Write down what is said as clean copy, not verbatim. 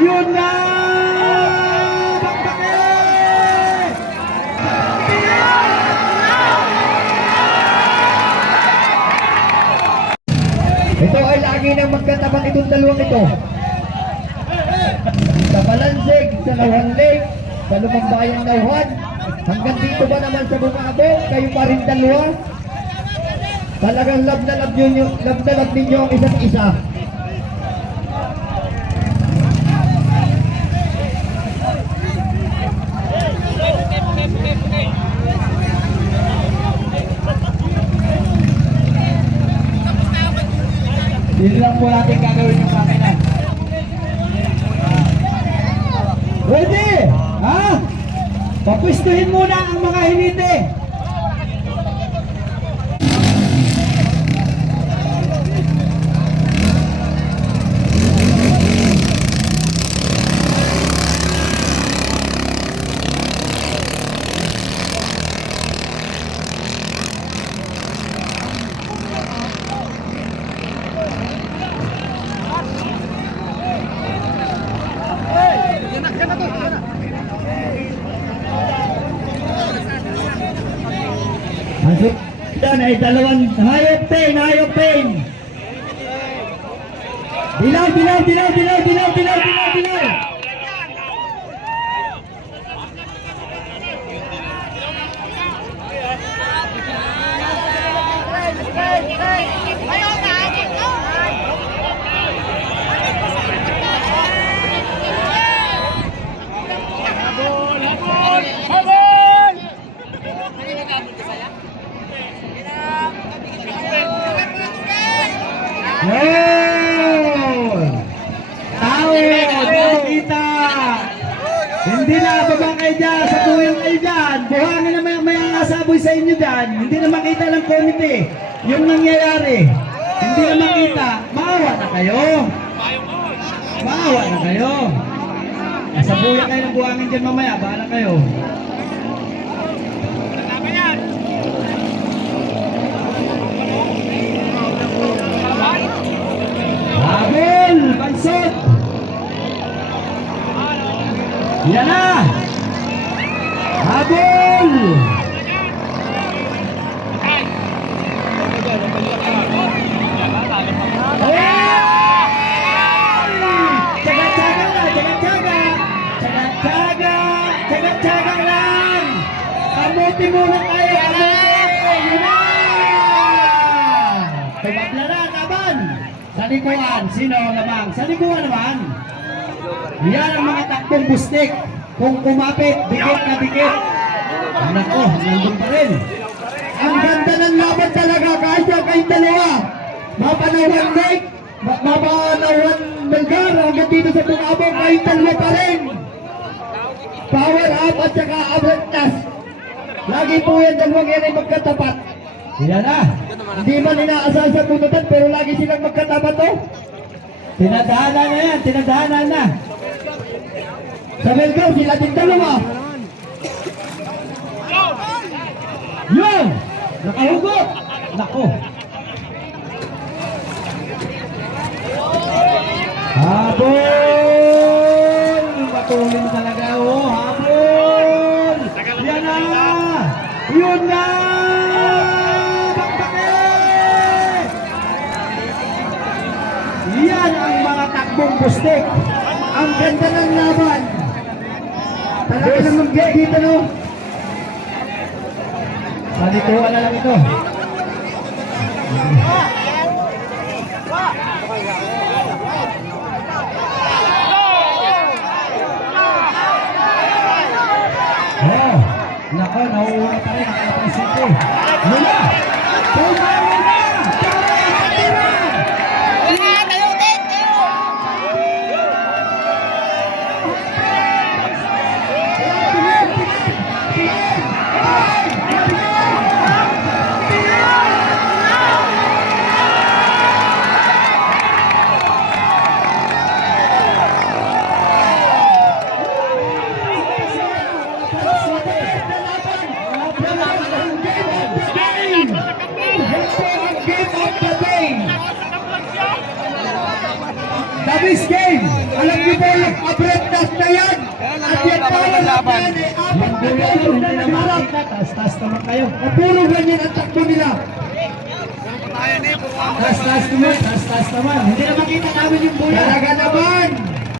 Yun na! Bakbake! Ito ay lagi nang magkatapat itong dalawang ito. Sa Balansig, sa Nauhan Lake, sa Lumangbayang Nauhan, hanggang dito ba naman sa Bungabong, kayo pa rin dalawa? Talagang love na love ninyo ang isa't isa. Dito lang po natin gagawin yung makina. Ready? Ha? Papwistuhin muna ang mga hinite. Yan ay dalawang hayop pain. Dilaw. Tao, nakita. Hindi na babang kayo dyan, sa tuyang kayo dyan. Buhangin na may asaboy sa inyo dyan. Hindi na makita ng komite yung nangyayari. Hindi na makita. Maawa na kayo. Asabuyan kayo ng buhangin dyan mamaya. Bahala kayo. Habol! Bansot! Yan na! Habol! Tsaga lang! Kamuti muna kayo! Amuti! Yun na! Tumabla na, taban! Sa likuan, sino lamang? Sa likuan naman. Yan ang mga takbong bustik. Kung kumapit, dikit na dikit. Nako, nandun pa rin. Ang ganda ng laban talaga kahit yung kayong dalawa. Mapanawan Lake, mapanawan Melgar, hanggang dito sa Bungabong, kayong dalawa pa rin. Power up at saka alertness. Lagi po yan dalawang yan ay magkatapat. Yan na. Hindi man inaasahan sa punutan pero lagi silang magkatapat to. Tinadhana na yan, tinadhana na. Sa Melgar sila din dalawa. Yun! Nakahugot! Nako! Habol! Matulin talaga oh! Habol! Yan na! Yun na! Yan ang mga takbong bustik. Ang ganda ng laban. Talaga naman dito no. Salituan na lang ito. Oh, nako, nauuna pa rin. Nakapansin ko. Mula! Pumawa na! Tabis game! Alam niyo po yung abretas na yan. At yan para laban. Yung buya yun, hindi na makita. Taas-taas naman kayo. Puro ganyan ang takbo nila. Taas-taas naman, taas-taas naman. Hindi na makita namin yung buya. Talaga naman.